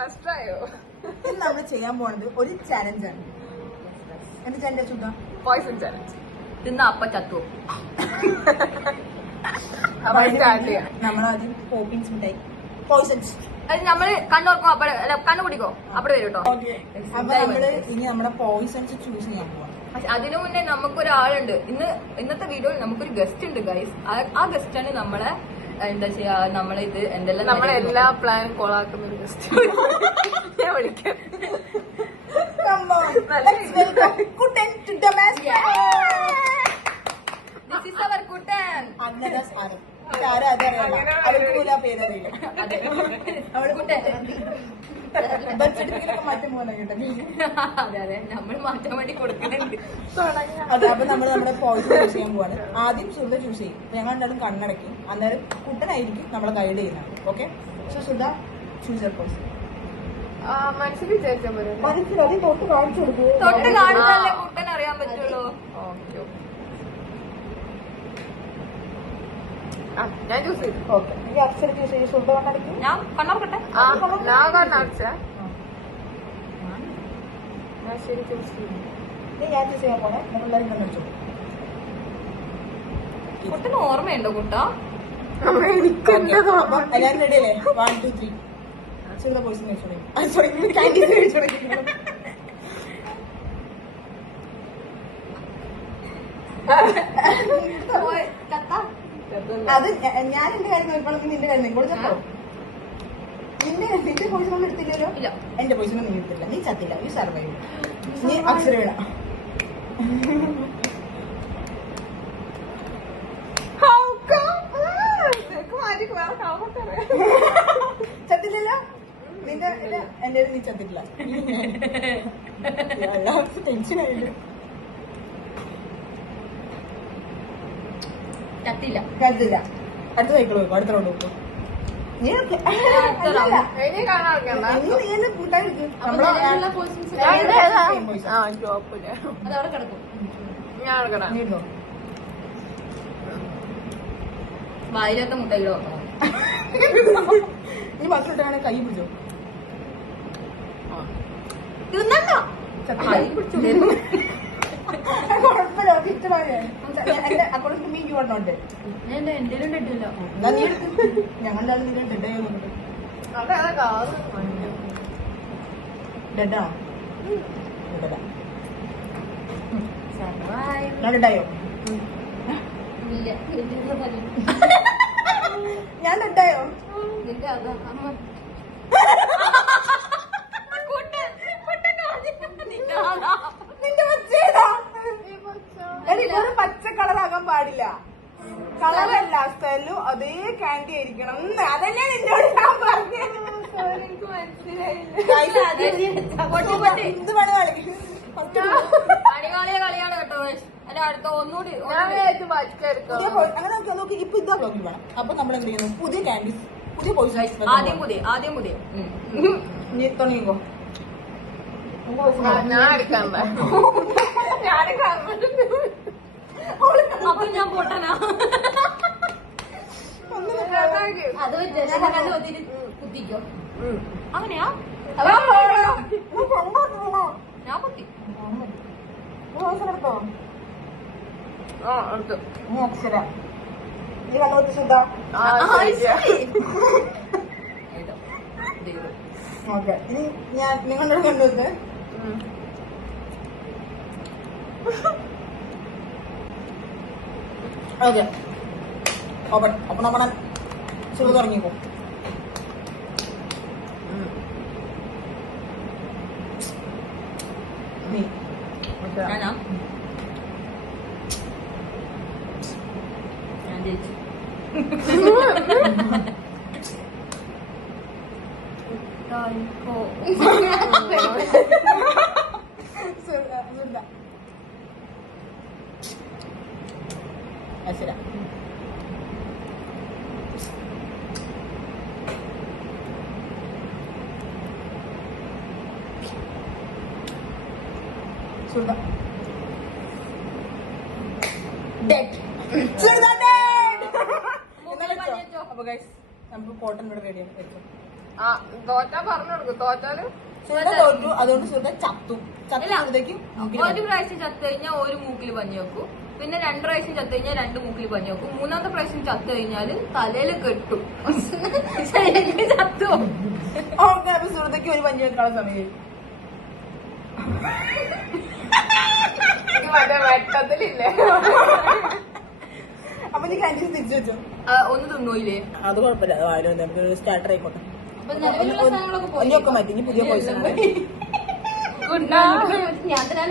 ഇന്ന് നമ്മൾ ചെയ്യാൻ പോകുന്നത് ഒരു ചാലഞ്ച് ആണ്. എന്ത് ചാലഞ്ച്? Poisson challenge. തിന്ന അപ്പ ചത്തു. നമ്മളാദ്യം പോപ്പിൻസ് മിഠായി പോയിസൺസ് അത് നമ്മള് കണ്ണോർക്കോ അപ്പഴ കണ്ണു കുടിക്കോ അവിടെ വരും കേട്ടോ. അപ്പൊ നമ്മള് ഇനി നമ്മുടെ പോയിസൺസ് ചൂസ് ചെയ്യാൻ പോവാം. പക്ഷെ അതിനു മുന്നേ നമുക്കൊരാളുണ്ട്. ഇന്നത്തെ വീഡിയോയിൽ നമുക്കൊരു ഗസ്റ്റ് ഉണ്ട് ഗൈസ്. ആ ഗസ്റ്റാണ് നമ്മളെ എന്താ ചെയ്യാ നമ്മളിത് എന്തെല്ലാം നമ്മളെല്ലാ പ്ലാനും കോളാക്കുന്ന ഒരു ഗസ്റ്റ് ഞാൻ വിളിക്കാം. This is our കുട്ടൻ. അതെ നമ്മൾ മാറ്റാൻ വേണ്ടി കൊടുക്കുന്നുണ്ട്. അതെ, അപ്പൊ നമ്മൾ നമ്മുടെ പോയിസൺ ചൂസ് ചെയ്യാൻ പോവാണ്. ആദ്യം സുധ ചൂസ് ചെയ്യും. ഞങ്ങൾ എന്തായാലും കണ്ണടക്കും. അന്നേരം കുട്ടനായിരിക്കും നമ്മളെ ഗൈഡ് ചെയ്യുന്നത്. Okay, so Sudha choose your poison. മനസ്സിൽ വിചാരിച്ചാൽ പോലെ മനസ്സിലാദ്യം തൊട്ട് കാണിച്ചു കൊടുക്കൂ. തൊട്ട് കാണുന്നതല്ലേ കുട്ടൻ അറിയാൻ പറ്റുള്ളൂ. ഞാൻ ചൂസ് ചെയ്തു. ഓക്കെ, ഈ അക്ഷരം ചൂസ് ചെയ്യും. സുധ കണ്ണടക്കും. ഞാൻ കണ്ണോർക്കട്ടെ. ഞാൻ കണ്ണടച്ച ഞാൻ ശരി ചൂസ് ചെയ്തു. ഞാൻ ചൂസ് ചെയ്യാൻ പോണേ. നമ്മളെല്ലാവരും കണ്ണടിച്ചു. കുട്ടന് ഓർമ്മയുണ്ടോ കുട്ട? എല്ലാവരും റെഡി അല്ലേ? 1 2 3. സുധ പോയിസൺ കഴിച്ചോളൂ. സോറി, കാൻഡീസ് കഴിച്ചോളൂ. അത് ഞാൻ എന്റെ കാര്യം നോക്കണം. നിന്റെ കാര്യം നിങ്ങളോട് ചത്തോ? നിന്റെ പോയിസൺ ഒന്നും എടുത്തില്ലല്ലോ. ഇല്ല, എന്റെ പോയിസൺ ഒന്നും എടുത്തില്ല. നീ ചത്തില്ല, നീ സർവൈവ്. നീ അക്ഷര വീണ ചത്തില്ലല്ലോ. നിന്റെ എന്റെ നീ ചത്തിട്ടില്ല. ടെൻഷനായില്ല. ചത്തില്ല. ചത്തില്ല. അടുത്ത സൈക്കിൾ വെക്കും. അടുത്ത റോഡ് വെക്കും. നീ ഇനി കാണാൻ മുട്ടായി ജോപ്പില്ല. അതവിടെ കിടക്കും. ഞാൻ എടുക്കണം. നീണ്ടോ? വായിലാത്ത മുട്ടയിലോ നീ ബസ്സിലിട്ടാണ് കൈ പിടിച്ചോ. തിന്നണ്ട. കൈ പിടിച്ചു. കുഴപ്പമില്ല, ഇഷ്ടമായ എന്റെ അക്കൗണ്ടിൽ മീൻ ചൂടണുണ്ട്. എന്റെ ഇട്ടില്ല. എന്നാ നീ എടുത്ത് ഞങ്ങളുടെ ആൾ നീ ഡെഡ് ആയോന്നുണ്ട്. ഡെഡാണോ? ഡെഡാ. ഞാൻ ഡെഡായോ? ഞാൻ ഡെഡായോ? നിന്റെ പച്ചേതാ? എനിക്കൊരു പച്ച കളറാകാൻ പാടില്ല. കളറല്ല, സ്ഥലം അതേ കാൻഡി ആയിരിക്കണം. അതന്നെ നിന്നോട് ഞാൻ പറഞ്ഞത്. എനിക്ക് മനസ്സിലായില്ല. എന്ത് പണി കളിക്കും? അടികാളിയ കളിയാണ് കേട്ടോ. അല്ല അടുത്ത ഒന്നുകൂടി അങ്ങനെ നോക്കി. ഇപ്പൊ ഇതാ ബ്ലോഗിൽ വേണം. അപ്പൊ നമ്മൾ എന്ത് ചെയ്യുന്നു? പുതിയ കാൻഡീസ്, പുതിയ പോയിസൺ. ആദ്യം പുതിയ നീ തുടങ്ങിക്കോ. ഞാൻ എടുക്കാൻ അപ്പൊ ഞാൻ പൊട്ടനാ. അത് കുത്തിക്കോ. അങ്ങനെയാ? ഞാൻ കുത്തി. എടുത്തോ? എടുത്തു. നീ അക്ഷര. നീ കണ്ണൂത്തി സുധ. ഓക്കെ, ഇനി ഞാൻ നിങ്ങളുടെ കണ്ണൂത്ത്. Okay, open open open. സുഖ തുടങ്ങിക്കോ. നീ ഞാനാ? ഞാൻ ജയിച്ചു. അക്ഷര. സുധ. ഡെഡ്. സുധ ഡെഡ്. അപ്പൊ ഗൈസ് നമുക്ക് കോട്ടൺ ഇവിടെ റെഡിയാണ്. തോറ്റാ പറഞ്ഞു കൊടുക്കും. തോറ്റാലും സുഹൃത തോറ്റു, അതുകൊണ്ട് സുഹൃത ചത്തു. ചത്തുമ്പോഴത്തേക്കും ഒരു പ്രാവശ്യം ചത്തു കഴിഞ്ഞാൽ ഒരു മൂക്കിൽ പഞ്ഞി വെക്കും. പിന്നെ 2 പ്രാവശ്യം ചത്തു കഴിഞ്ഞാൽ 2 മൂക്കിൽ പഞ്ഞി വെക്കും. 3ാമത്തെ പ്രാവശ്യം ചത്തു കഴിഞ്ഞാല് തലയിൽ കെട്ടും. ചത്തു ഓക്കെ. അപ്പൊ സുഹൃതയ്ക്ക് ഒരു പഞ്ഞി വെക്കാനുള്ള സമയം. മറ്റേ വെട്ടത്തിലില്ലേ? അപ്പൊ നീ കാൻറ്റീൻ തിരിച്ചു വെച്ചോ. ഒന്ന് തിന്നൂല്ലേ? അത് കുഴപ്പമില്ല, അത് വായിലും നമുക്ക് സ്റ്റാർട്ടർ ആയിക്കോട്ടെ. അപ്പൊ നിലവിലുള്ള സാധനങ്ങളൊക്കെ പോയി. ഒന്നിയൊക്കെ മാറ്റി, ഇനി പുതിയ പോയിസൺ ഞാൻ തന്നെ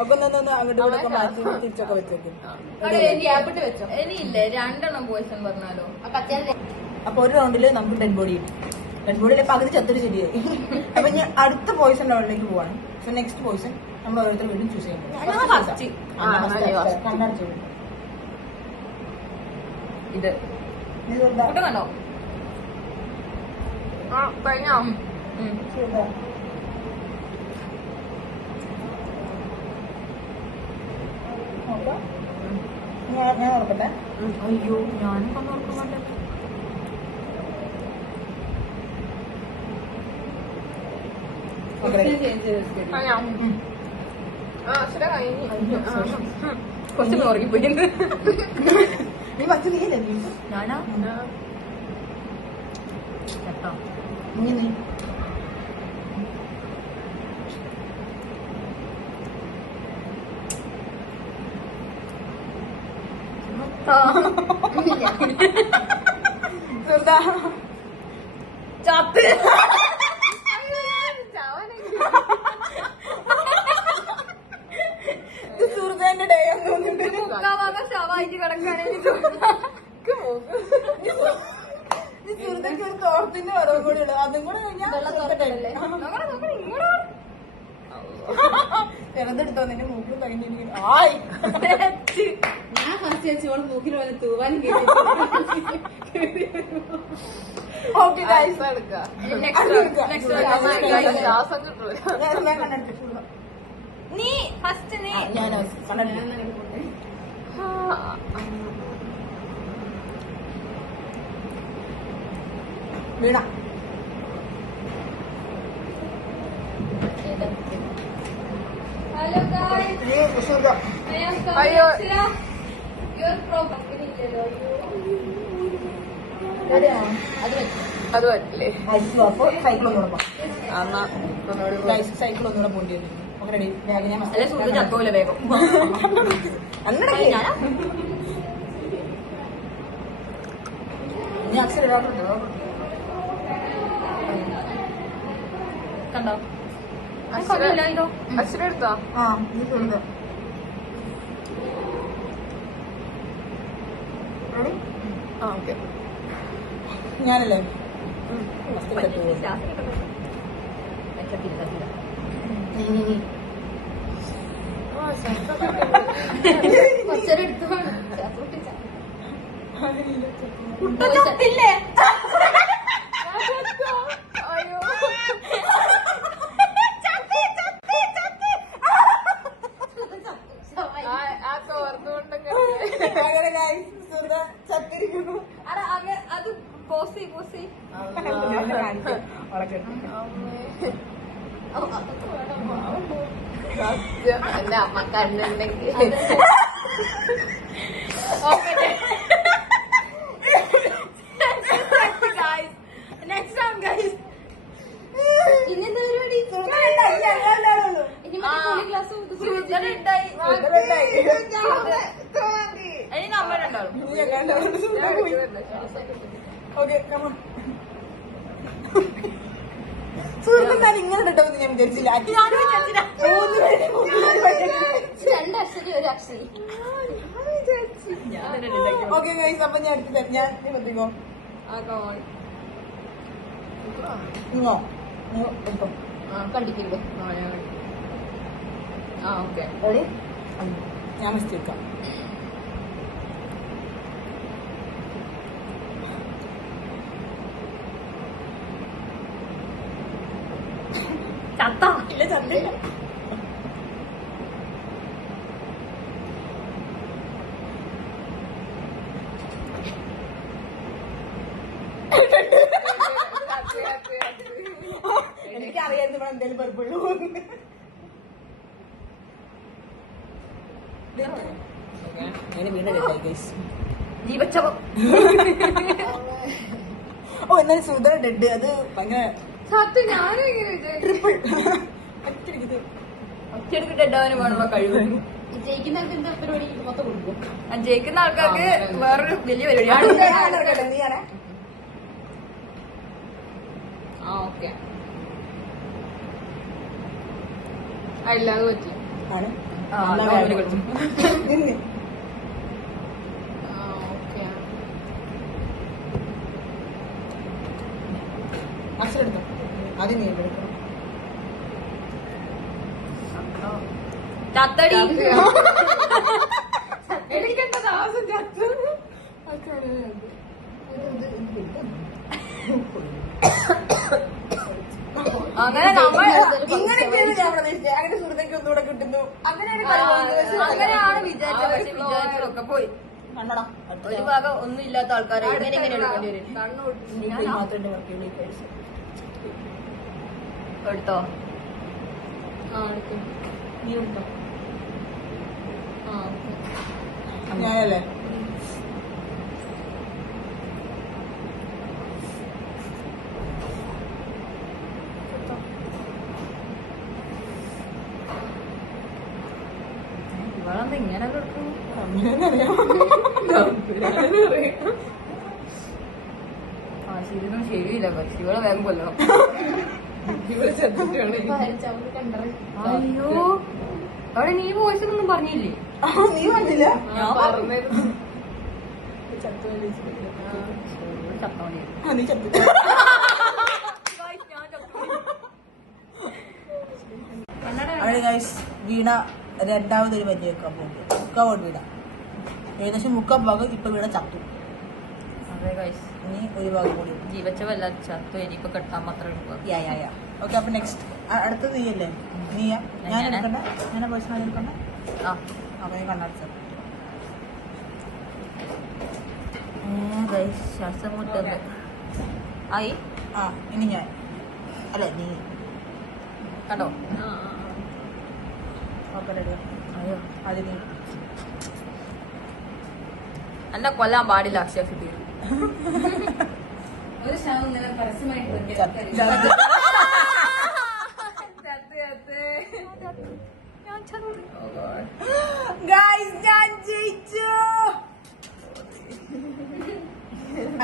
ഒക്കെ ഒന്ന് അങ്ങോട്ടും ഇങ്ങോട്ടൊക്കെ മാറ്റി തിരിച്ചൊക്കെ വെച്ചേക്കും. ഗ്യാപ്പിട്ട് വെച്ചോ. ഇനിയില്ലേ 2 പോയിസൺ പറഞ്ഞാലോ? അപ്പൊ ഒരു റൗണ്ടില് നമുക്ക് ഡെഡ് ബോഡി കിട്ടും. ഡെഡ് ബോഡിയിലെ പകുതി ചത്തൊരു ശരിയായി. അപ്പൊ ഇനി അടുത്ത പോയിസൺ റൗണ്ടിലേക്ക് പോവാണ്. സോ നെക്സ്റ്റ് പോയിസൺ നമ്മൾ ഓരോരുത്തർ വീണ്ടും ചൂസ് ഞാൻ first. ചെയ്യുന്നത്. കണ്ണടച്ചു ഇത് കൂട്ടം കണ്ടോ? കഴിഞ്ഞോ? ഞാൻ ഓർക്കട്ടെ. അയ്യോ ഞാനും കണ്ണോർക്കാൻ മാറ്റേ. കഴിഞ്ഞോ? ശരി കഴിഞ്ഞു. കുറച്ച് ഉറങ്ങിപ്പോയി. നീ ഫസ്റ്റ് നീ അല്ലേ? ഞാനാ കേട്ടോ. നീ ചത്ത് സുഹൃത്തിന്റെ ഡേ ഒന്നും മുക്കാഭാഗം ശവായിട്ട് കിടക്കാണെങ്കിൽ സുഹൃത്തേക്ക് ഒരു തോർത്തിന്റെ വരവും കൂടി ഉള്ളത്. അതും കൂടെ കഴിഞ്ഞാൽ ചെറുതെടുത്തോ നിന്റെ മൂക്കിൽ കഴിഞ്ഞിരിക്കുന്നു. ആയി ഞാൻ ഫസ്റ്റ് വെച്ചോളൂ മൂക്കിൽ പോലെ തൂവാനും ഓക്കെ ഗൈസ്. ശ്വാസം കിട്ടൂല. ഞാൻ കണ്ടെടുത്തിട്ടുള്ളൂ. നീ ഫസ്റ്റ് നീ ഞാൻ കണ്ടെടുത്തു. വീണ ഹലോ ഗായ്സ്. അയ്യോ. അത് പറ്റില്ലേ? അപ്പൊ സൈക്കിൾ ഒന്നുകൂടെ എന്നാ സൈക്കിൾ ഒന്നുകൂടെ പോണ്ടി വരും. Okay ready. ബാഗ് ഞാൻ അല്ലെ സുഹൃത്ത് ചത്തോല വേഗം. അങ്ങനെ ഇനി അക്ഷരം കണ്ടോ? അശ്വര എടുത്തോ? ആ നീ തൊഴുതോ. റെഡി? ആ ഓക്കെ. ഞാനല്ലേ കുട്ടില്ലേ? അയ്യോ ആ തോർന്നുകൊണ്ടൊക്കെ അങ്ങനെ guys, സുഹൃത്ത ചത്തിരിക്കുന്നു. അത് പോസി പോസി സത്യം എന്റെ അമ്മ കണ്ടുണ്ടെങ്കിൽ നെക്സ്റ്റ് ടൈം ഗൈസ്. ഇന്നെന്താ പരിപാടി? ഇനി നമ്മൾ രണ്ടാളും ഓക്കെ സുഹൃത്ത് ഞാൻ ഇങ്ങനെ ഇട്ടോന്ന് ഞാൻ വിചാരിച്ചില്ല. രണ്ടക്ഷരി ഒരു അക്ഷരി. ഓക്കെ ഗൈസ്, അപ്പൊ ഞാൻ അടുത്ത് ഞാൻ എത്തിക്കോ ഇങ്ങോ എടുത്തോ. കണ്ടിക്കില്ലേ? ആ ഓക്കെ. റെഡി? ഞാൻ മിസ്റ്റേക്കാം. ചത്ത ഇല്ല ചത്തില്ല. എനിക്കറിയായിരുന്നു ഇവിടെ എന്തെങ്കിലും പർപ്പിള്ളൂ. അങ്ങനെ വീണ്ടും ഡെഡായി ഗൈസ്. ജീവച്ചവം. ഓ എന്നാലും സുധ ഡെഡ്. അത് ഭയങ്കര സത്യം ഞാനും ഇങ്ങനെ വിചാരിച്ചു. ട്രിപ്പിൾ ഒറ്റയ്ക്ക് ഡെഡാവാനും വേണമോ കഴിവ്. ജയിക്കുന്നവർക്ക് എന്താ പരിപാടി മൊത്തം കൊടുക്കും. ജയിക്കുന്ന ആൾക്കാർക്ക് വേറൊരു വലിയ പരിപാടിയാണ്. നീയാണേ. ആ ഓക്കെ അല്ലാതെ പറ്റി. ആണ് ആ, നോമിനി കളിച്ചു. നിന്ന് ആ ഓക്കെ അക്ഷരം എടുത്തോ. ആദ്യം നീ എടുക്കണം. ചത്തടി. എനിക്കെന്താ താമസം ചത്തു. അങ്ങനെ നമ്മൾ ഇങ്ങനെയൊക്കെയാണ് ഞാൻ പ്രതീക്ഷിച്ചത്. അങ്ങനെ സുഹൃത്തേക്ക് ഒന്നുകൂടെ കിട്ടുന്നു. അങ്ങനെയാണ് കളി. അങ്ങനെയാണ് വിചാരിച്ചത്. പക്ഷെ വിചാരിച്ചതൊക്കെ പോയി. കണ്ണടാ. ഒരു ഭാഗം ഒന്നും ഇല്ലാത്ത ആൾക്കാരെ ഇങ്ങനെ ഇങ്ങനെ എടുക്കേണ്ടി വരും. നീ മാത്രമേ വർക്ക് ചെയ്യുള്ളൂ ഈ കോഴ്സ്. എടുത്തോ. ആ എടുക്കും. നീ എടുത്തോ. ആ ഓക്കെ ഞാനല്ലേ. ഇവളെന്താ ഇങ്ങനെ എടുക്കുന്നു? ആ ശരിയൊന്നും ശരിയില്ല. പക്ഷെ ഇവളെ വേഗം കൊല്ലണം. കണ്ടറേ അയ്യോ അവിടെ നീ വോയിസ് ഒന്നും പറഞ്ഞില്ലേ? നീ വന്നില്ല. പറഞ്ഞത് ചത്തോണ്ടി. നീ ചത്തു. അവിടെ ഗൈസ് വീണ രണ്ടാമതൊരു വലിയ വെക്കാൻ പോകുന്നത്. മുക്കാവോട് വീണ ഏകദേശം മുക്കാൽ ഭാഗം ഇപ്പൊ വീണ ചത്തു. അതെ ഗൈസ്, ഇനി ഒരു ഭാഗം കൂടി. ജീവച്ചവല്ല ചത്തു. ഇനിയിപ്പോ കെട്ടാൻ മാത്രം എടുക്കുക. ഓക്കെ അപ്പൊ നെക്സ്റ്റ് അടുത്തത് നീയല്ലേ? നീയാ? ഞാൻ എടുക്കണ്ട? ഞാൻ പേഴ്സണൽ എടുക്കണ്ട? ആ അപ്പൊ ഞാൻ കണ്ണടച്ചത്. ഗൈസ് ശ്വാസം മുട്ടത് ആയി. ആ ഇനി ഞാൻ അല്ലെ നീ കണ്ടോ? Okay ready. അയ്യോ അത് നീ എന്നെ കൊല്ലാൻ പാടില്ല. അക്ഷയ തീരും. ഒരു ശവം ഇങ്ങനെ പരസ്യമായിട്ട് ഗൈസ് ഞാൻ ജയിച്ചു.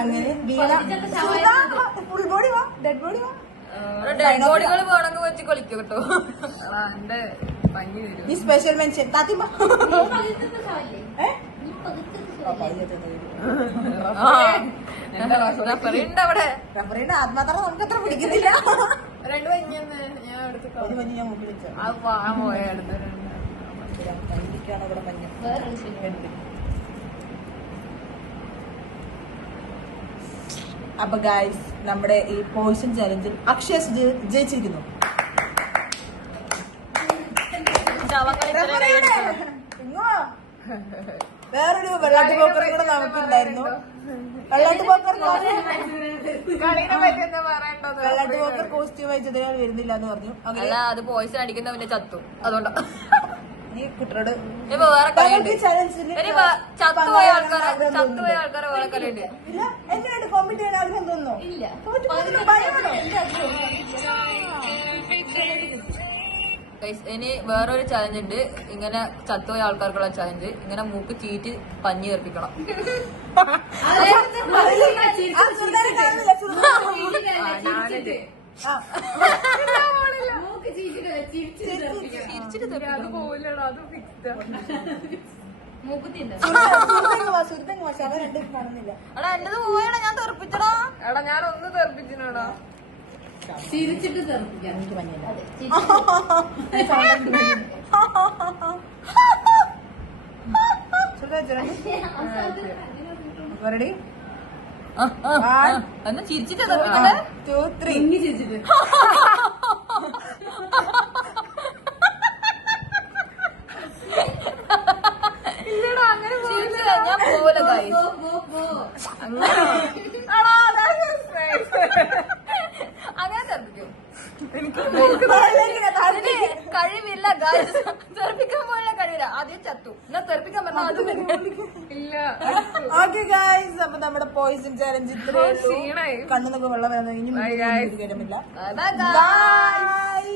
അങ്ങനെ വീണ ഫുൾ ബോഡി വാ, ഡെഡ് ബോഡി വാ. ഡെഡ് ബോഡികൾ വേണമെങ്കിൽ വെച്ച് കളിക്കും കേട്ടോ. എന്റെ ഭംഗി വരും. ഈ സ്പെഷ്യൽ മെൻഷൻ താത്തിമ്മ. റഫറിണ്ട് അവിടെ. റഫറിന്റെ ആത്മാർത്ഥത നമുക്ക് അത്ര പിടിക്കുന്നില്ല. രണ്ടു കഴിഞ്ഞെന്ന് ഞാൻ എടുത്ത് ഒരു മഞ്ഞ് ഞാൻ മുമ്പിൽ വെച്ചു. അത് പാഴം പോയ അടുത്ത് കയ്യിലേക്കാണ് ഇവിടെ മഞ്ഞ്. അപ്പൊ ഗൈസ് നമ്മുടെ ഈ പോയിസൺ ചലഞ്ചിൽ അക്ഷയ ജയിച്ചിരിക്കുന്നു. വേറൊരു വെള്ളാട്ട് പോക്കറും കൂടെ നമുക്കുണ്ടായിരുന്നു. വെള്ളാട്ട് പോക്കർ കോസ്റ്റ്യൂം അയച്ചതിനാൽ വരുന്നില്ല എന്ന് പറഞ്ഞു. അല്ല, അത് പോയിസൺ അടിക്കുന്നവന്റെ ചത്തു. അതുകൊണ്ടാ ഈ കുട്ടരോട് ഇപ്പൊ വേറെ കളിയുണ്ട്. ചലഞ്ചിൽ ചത്തുപോയ ആൾക്കാരെ വേറെ കളിയുണ്ട്. ഇല്ല എങ്ങനെയായിട്ട് കോമ്പറ്റ് ചെയ്യാൻ ആഗ്രഹം തോന്നുന്നു? ഇല്ല. ഇനി വേറൊരു ചലഞ്ച് ഉണ്ട്. ഇങ്ങനെ ചത്തുപോയ ആൾക്കാർക്കുള്ള ചലഞ്ച്. ഇങ്ങനെ മൂക്ക് ചീറ്റ് പഞ്ഞി ചേർപ്പിക്കണം. ചിരിച്ചിട്ട് എടാ എന്റത് പോയടാ, ഞാൻ തെറിപ്പിച്ചടാ. എടാ ഞാൻ ഒന്ന് തെറിപ്പിച്ചിനാടാ. ചിരിച്ചിട്ട് തെറിപ്പിക്കാം. എനിക്ക് മഞ്ഞില്ല. റെഡി? എന്നാ ചിരിച്ചിട്ട് തെറിപ്പിക്കണ്ടേ? 2, 3. ചിരിച്ചിട്ട് ഞാൻ പോലെ അതിന് കഴിവില്ല ഗായ്സ്, തെറിപ്പിക്കാൻ പോലുള്ള കഴിവില്ല. ആദ്യം ചത്തു, എന്നാ തെറിപ്പിക്കാൻ പറഞ്ഞാൽ അത് ഇല്ല. ഓക്കെ ഗൈസ്, അപ്പൊ നമ്മുടെ പോയിസൺ ചാലഞ്ച് ഇത്രേ ഉള്ളൂ. ക്ഷീണായി. കണ്ണുനൊക്കെ വെള്ളം വരുന്നത് ഇനി Bye, guys. കേട്ടില്ല. Bye bye. ബൈ.